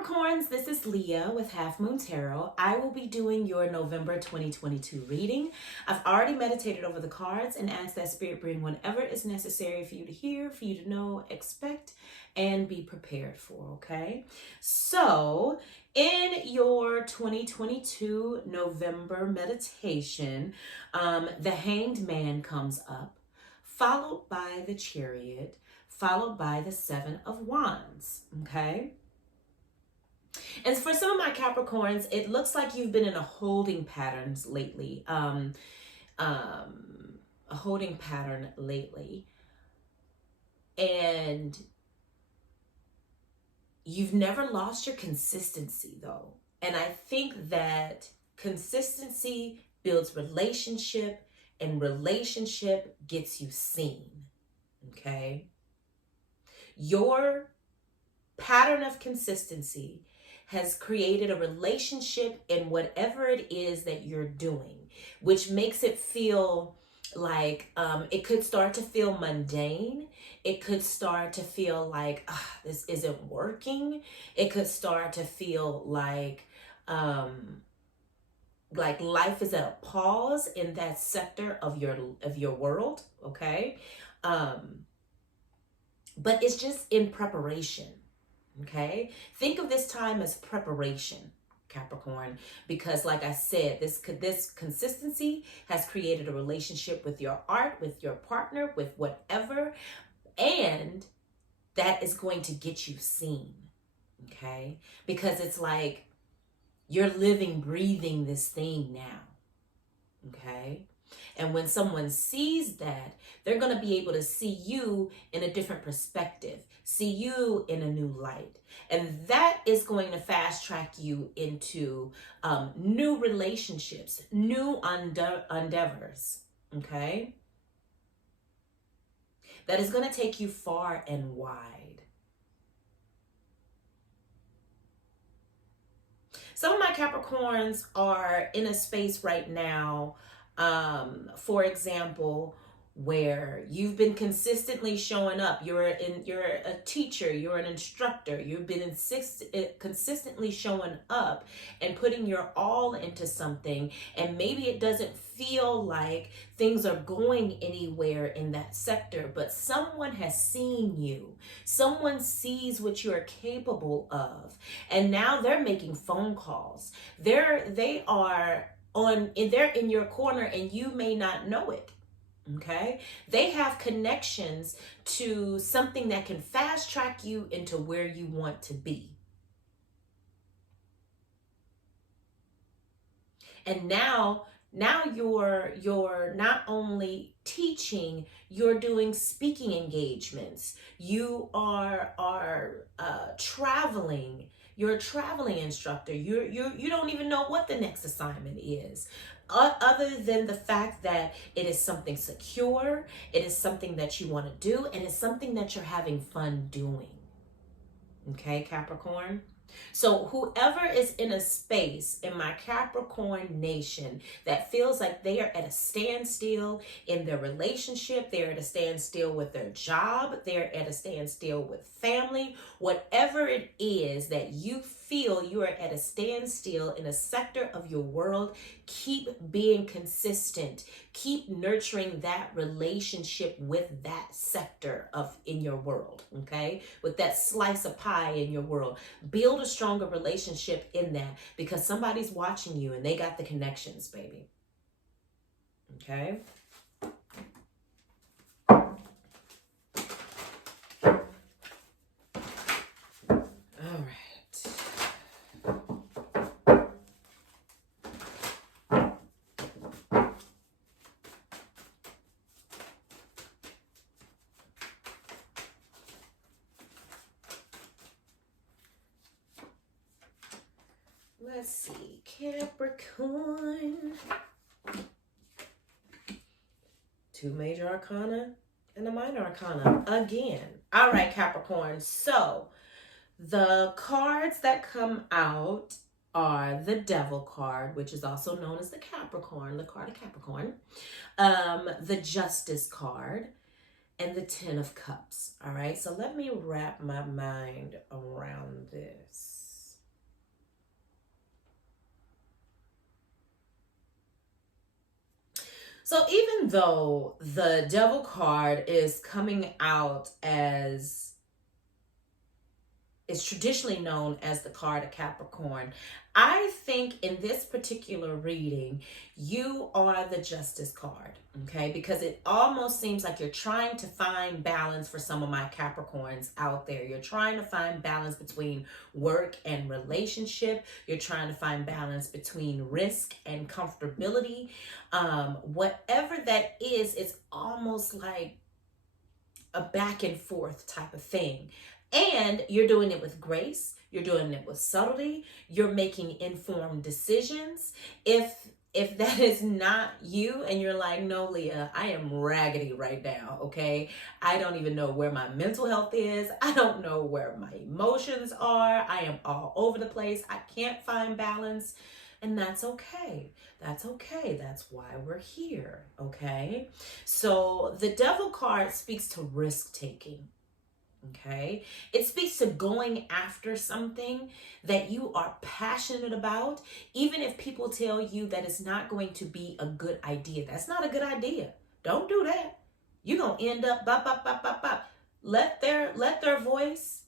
Capricorns, this is Leah with Half Moon Tarot. I will be doing your November 2022 reading. I've already meditated over the cards and asked that Spirit bring whatever is necessary for you to hear, for you to know, expect, and be prepared for, okay? So, in your 2022 November meditation, the Hanged Man comes up, followed by the Chariot, followed by the Seven of Wands, okay? And for some of my Capricorns, it looks like you've been in a holding patterns lately. A holding pattern lately. And you've never lost your consistency though. And I think that consistency builds relationship and relationship gets you seen. Okay? Your pattern of consistency has created a relationship in whatever it is that you're doing, which makes it feel like it could start to feel mundane. It could start to feel like this isn't working. It could start to feel like life is at a pause in that sector of your world. Okay, but it's just in preparation. Okay, think of this time as preparation, Capricorn, because like I said, this consistency has created a relationship with your art, with your partner, with whatever, and that is going to get you seen. Okay, because it's like you're living, breathing this thing now. Okay. And when someone sees that, they're going to be able to see you in a different perspective, see you in a new light. And that is going to fast track you into new relationships, new endeavors, okay? That is going to take you far and wide. Some of my Capricorns are in a space right now, for example, where you've been consistently showing up. You're a teacher, you're an instructor, you've been consistently showing up and putting your all into something, and maybe it doesn't feel like things are going anywhere in that sector, but someone has seen you. Someone sees what you're capable of, and now they're making phone calls. They're in your corner and you may not know it. Okay, they have connections to something that can fast track you into where you want to be. And now you're not only teaching, you're doing speaking engagements. You are traveling. You're a traveling instructor. You don't even know what the next assignment is, other than the fact that it is something secure, it is something that you want to do, and it's something that you're having fun doing. Okay, Capricorn? So whoever is in a space in my Capricorn nation that feels like they are at a standstill in their relationship, they're at a standstill with their job, they're at a standstill with family, whatever it is that you feel you are at a standstill in a sector of your world, keep being consistent. Keep nurturing that relationship with that sector in your world, okay? With that slice of pie in your world. Build a stronger relationship in that, because somebody's watching you and they got the connections, baby. Okay? All right. Let's see, Capricorn. 2 major arcana and a minor arcana again. All right, Capricorn. So the cards that come out are the Devil card, which is also known as the Capricorn, the card of Capricorn, the Justice card, and the 10 of Cups. All right, so let me wrap my mind around this. So even though the devil card is coming out as is traditionally known as the card of Capricorn, I think in this particular reading, you are the Justice card, okay? Because it almost seems like you're trying to find balance for some of my Capricorns out there. You're trying to find balance between work and relationship. You're trying to find balance between risk and comfortability. Whatever that is, it's almost like a back and forth type of thing. And you're doing it with grace. You're doing it with subtlety. You're making informed decisions. If that is not you and you're like, no, Leah, I am raggedy right now, okay? I don't even know where my mental health is. I don't know where my emotions are. I am all over the place. I can't find balance. And that's okay. That's okay. That's why we're here, okay? So the devil card speaks to risk taking. Okay, it speaks to going after something that you are passionate about, even if people tell you that it's not going to be a good idea. That's not a good idea. Don't do that. You're gonna end up bop, bop, bop, bop, bop. Let their voice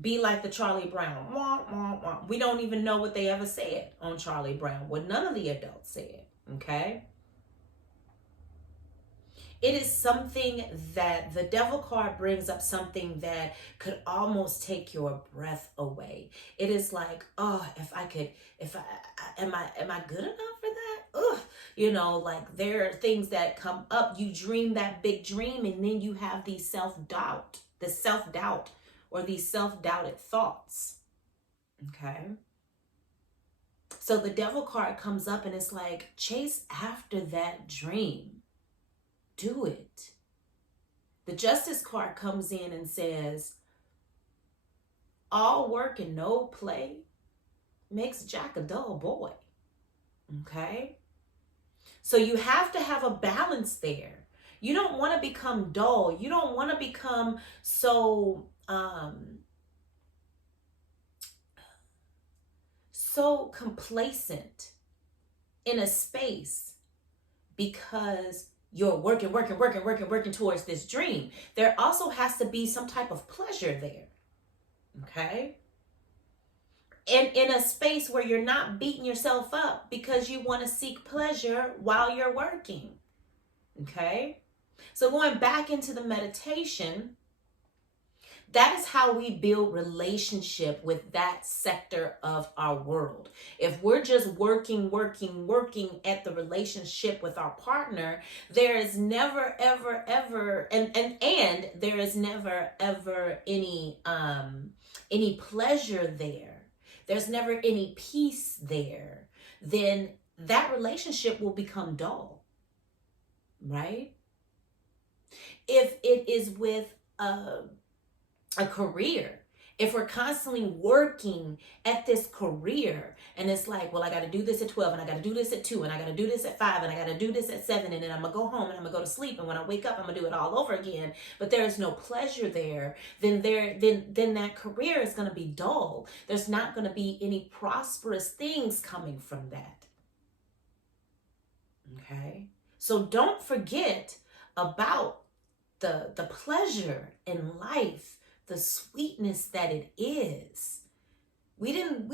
be like the Charlie Brown. Wah, wah, wah. We don't even know what they ever said on Charlie Brown, what none of the adults said. Okay. It is something that the devil card brings up, something that could almost take your breath away. It is like, oh, am I good enough for that? Ugh. You know, like there are things that come up. You dream that big dream and then you have these self-doubt or these self-doubted thoughts. Okay. So the devil card comes up and it's like, chase after that dream. Do it. The Justice card comes in and says, all work and no play makes Jack a dull boy. Okay? So you have to have a balance there. You don't want to become dull. You don't want to become so complacent in a space because you're working towards this dream. There also has to be some type of pleasure there. Okay? And in a space where you're not beating yourself up because you want to seek pleasure while you're working. Okay? So going back into the meditation, that is how we build relationship with that sector of our world. If we're just working at the relationship with our partner, there is never, ever, and there is never, ever any pleasure there. There's never any peace there. Then that relationship will become dull, right? If it is with a career, if we're constantly working at this career and it's like, well, I got to do this at 12 and I got to do this at 2 and I got to do this at 5 and I got to do this at 7 and then I'm gonna go home and I'm gonna go to sleep and when I wake up I'm gonna do it all over again, but there is no pleasure there, then that career is going to be dull. There's not going to be any prosperous things coming from that. Okay, so don't forget about the pleasure in life, the sweetness that it is. We didn't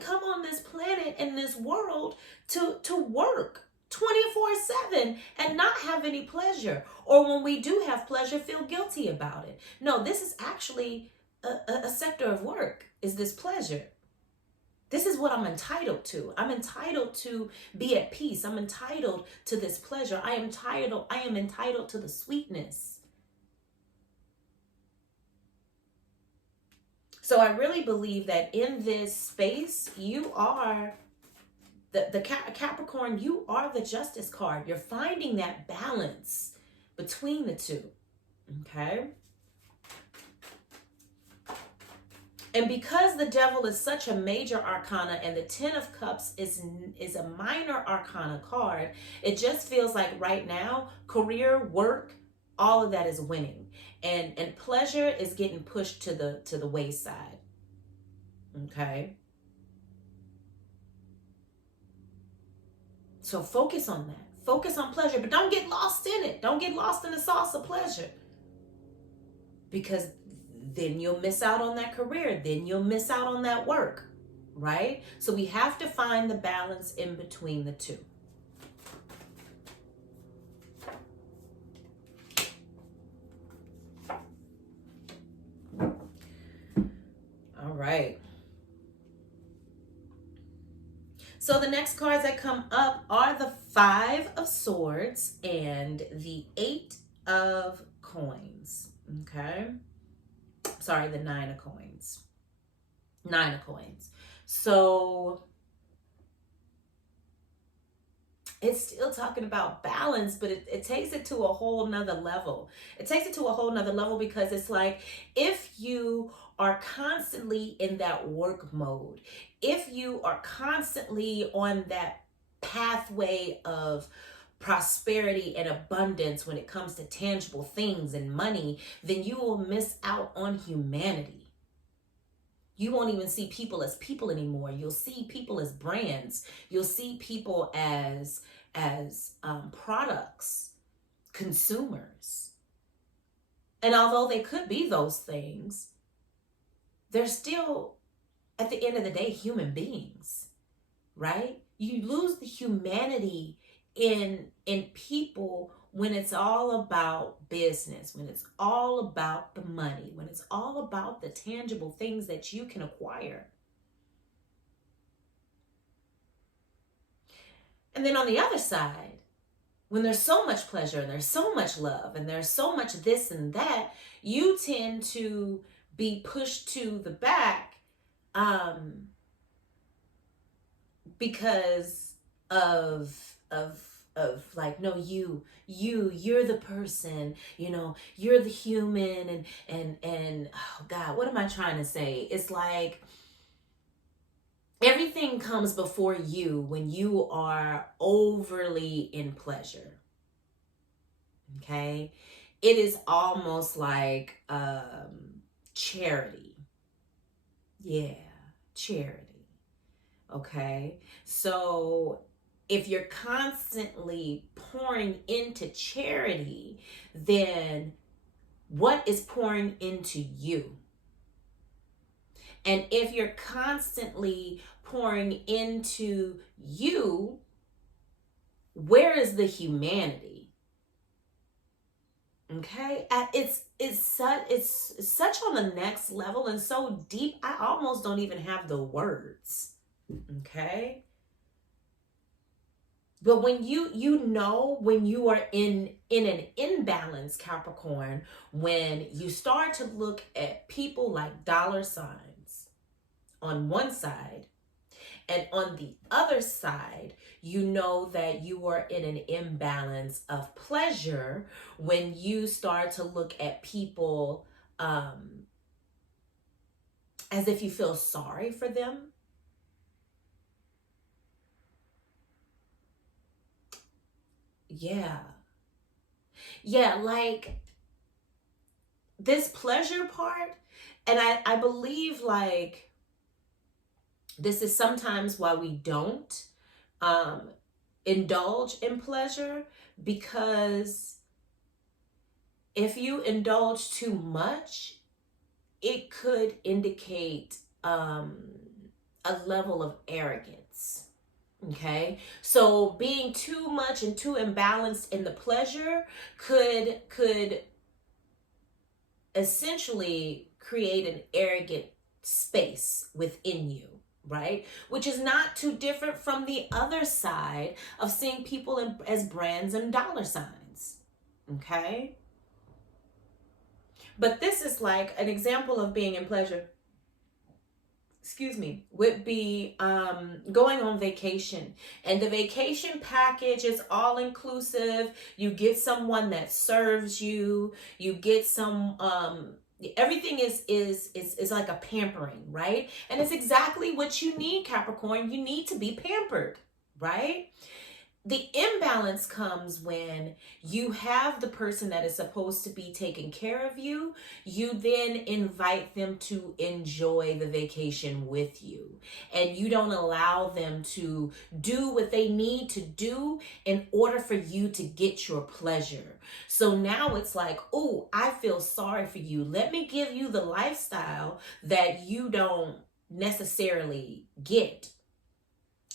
come on this planet in this world to work 24/7 and not have any pleasure, or when we do have pleasure, feel guilty about it. No, this is actually a sector of work, is this pleasure. This is what I'm entitled to. I'm entitled to be at peace. I'm entitled to this pleasure. I am entitled to the sweetness. So I really believe that in this space, you are the Capricorn, you are the Justice card. You're finding that balance between the two, okay? And because the devil is such a major arcana and the 10 of Cups is a minor arcana card, it just feels like right now, career, work, all of that is winning. And pleasure is getting pushed to the wayside. Okay? So focus on that. Focus on pleasure, but don't get lost in it. Don't get lost in the sauce of pleasure. Because then you'll miss out on that career. Then you'll miss out on that work, right? So we have to find the balance in between the two. All right. So the next cards that come up are the 5 of Swords and the 8 of Coins. Okay. Sorry, the 9 of Coins. 9 of Coins. So it's still talking about balance, but it takes it to a whole nother level. It takes it to a whole nother level because it's like, if you are constantly in that work mode, if you are constantly on that pathway of prosperity and abundance when it comes to tangible things and money, then you will miss out on humanity. You won't even see people as people anymore. You'll see people as brands. You'll see people as products, consumers. And although they could be those things, they're still, at the end of the day, human beings, right? You lose the humanity in people when it's all about business, when it's all about the money, when it's all about the tangible things that you can acquire. And then on the other side, when there's so much pleasure and there's so much love and there's so much this and that, you tend to be pushed to the back because of like, no, you're the person, you know, you're the human, and oh God, what am I trying to say? It's like everything comes before you when you are overly in pleasure. Okay? It is almost like charity. Yeah, charity. Okay? So if you're constantly pouring into charity, then what is pouring into you? And if you're constantly pouring into you, where is the humanity? Okay, it's such on the next level and so deep, I almost don't even have the words. Okay. But when you know when you are in an imbalance, Capricorn, when you start to look at people like dollar signs on one side, and on the other side, you know that you are in an imbalance of pleasure when you start to look at people as if you feel sorry for them. Yeah, like this pleasure part, and I believe like this is sometimes why we don't indulge in pleasure, because if you indulge too much, it could indicate a level of arrogance. Okay, so being too much and too imbalanced in the pleasure could essentially create an arrogant space within you, right? Which is not too different from the other side of seeing people as brands and dollar signs. Okay, but this is like an example of being in pleasure. Excuse me, would be going on vacation, and the vacation package is all inclusive. You get someone that serves you, you get some everything is like a pampering, right? And it's exactly what you need, Capricorn. You need to be pampered, right? The imbalance comes when you have the person that is supposed to be taking care of you. You then invite them to enjoy the vacation with you. And you don't allow them to do what they need to do in order for you to get your pleasure. So now it's like, oh, I feel sorry for you. Let me give you the lifestyle that you don't necessarily get.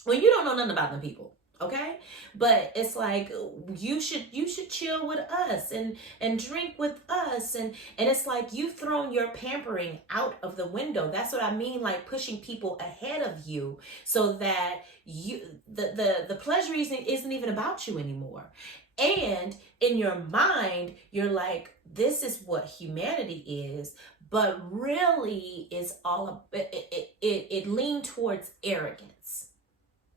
Well, you don't know nothing about them people. Okay, but it's like you should chill with us and drink with us, and it's like you've thrown your pampering out of the window. That's what I mean, like pushing people ahead of you so that you the pleasure isn't even about you anymore. And in your mind, you're like, this is what humanity is, but really it's all it leaned towards arrogance,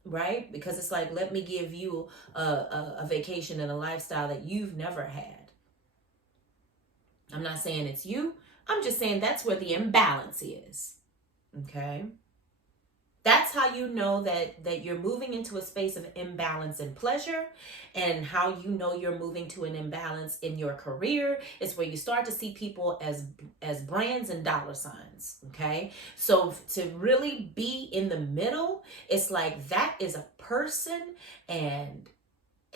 right? Because it's like, let me give you a vacation and a lifestyle that you've never had. I'm not saying it's you. I'm just saying that's where the imbalance is. Okay? That's how you know that you're moving into a space of imbalance in pleasure, and how you know you're moving to an imbalance in your career is where you start to see people as brands and dollar signs. Okay, so to really be in the middle, it's like that is a person, and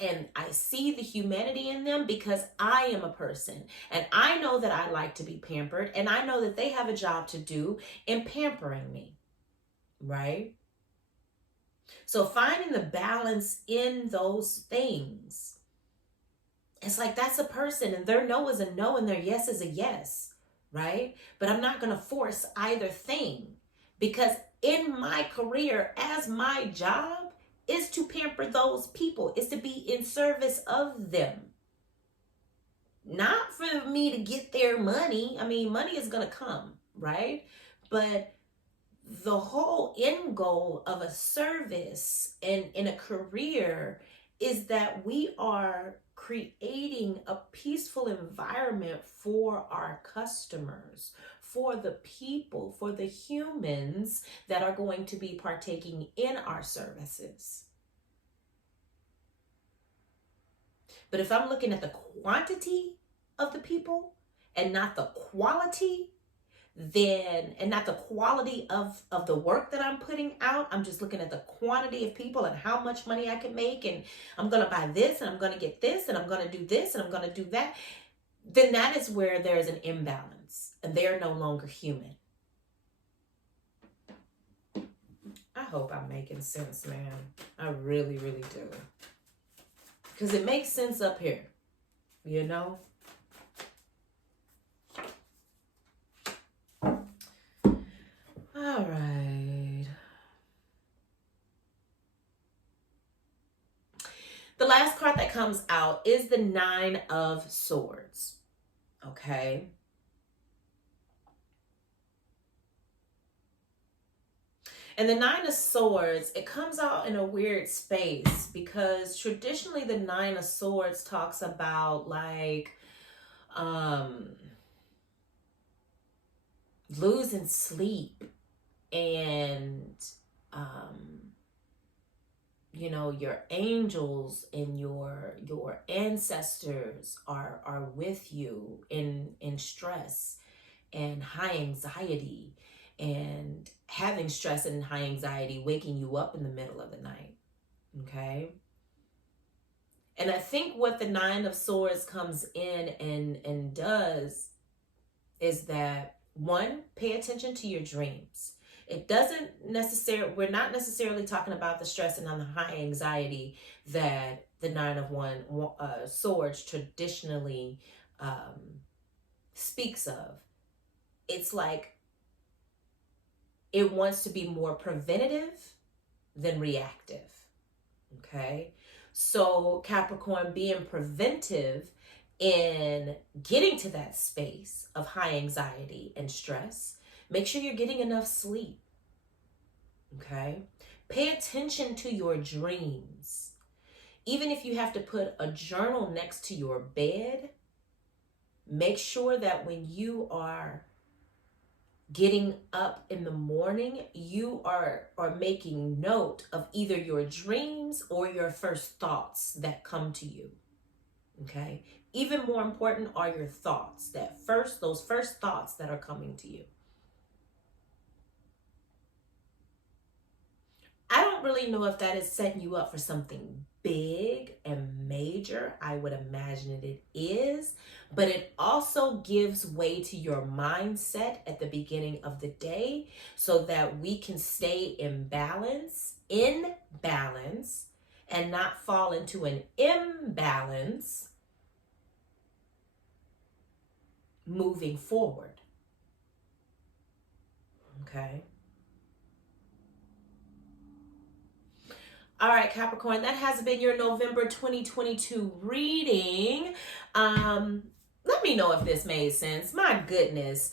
I see the humanity in them because I am a person, and I know that I like to be pampered, and I know that they have a job to do in pampering me. Right? So finding the balance in those things, it's like that's a person, and their no is a no and their yes is a yes, right? But I'm not going to force either thing, because in my career, as my job is to pamper those people, is to be in service of them. Not for me to get their money. I mean, money is going to come, right? But the whole end goal of a service and in a career is that we are creating a peaceful environment for our customers, for the people, for the humans that are going to be partaking in our services. But if I'm looking at the quantity of the people and not the quality, then, and not the quality of the work that I'm putting out, I'm just looking at the quantity of people and how much money I can make, and I'm going to buy this and I'm going to get this and I'm going to do this and I'm going to do that, then that is where there's an imbalance and they're no longer human. I hope I'm making sense, man. I really, really do. Because it makes sense up here, you know? All right. The last card that comes out is the Nine of Swords. Okay. And the Nine of Swords, it comes out in a weird space because traditionally the Nine of Swords talks about like losing sleep, and you know, your angels and your ancestors are with you in stress and high anxiety, and having stress and high anxiety waking you up in the middle of the night. Okay. And I think what the Nine of Swords comes in and does is that, one, pay attention to your dreams. It doesn't necessarily, we're not necessarily talking about the stress and on the high anxiety that the Nine of Swords traditionally speaks of. It's like it wants to be more preventative than reactive. Okay? So Capricorn, being preventive in getting to that space of high anxiety and stress, make sure you're getting enough sleep. Okay? Pay attention to your dreams. Even if you have to put a journal next to your bed, make sure that when you are getting up in the morning, you are making note of either your dreams or your first thoughts that come to you. Okay? Even more important are your thoughts, those first thoughts that are coming to you. I don't really know if that is setting you up for something big and major. I would imagine it is, but it also gives way to your mindset at the beginning of the day so that we can stay in balance, and not fall into an imbalance moving forward. Okay? All right, Capricorn, that has been your November 2022 reading. Let me know if this made sense. My goodness.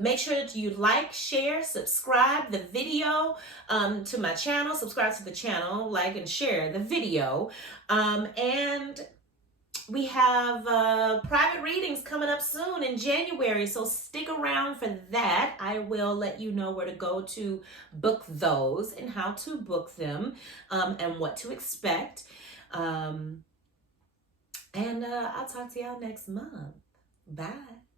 Make sure that you like, share, subscribe the video to my channel. Subscribe to the channel, like, and share the video. And we have private readings coming up soon in January, so stick around for that. I will let you know where to go to book those and how to book them, and what to expect. And I'll talk to y'all next month. Bye.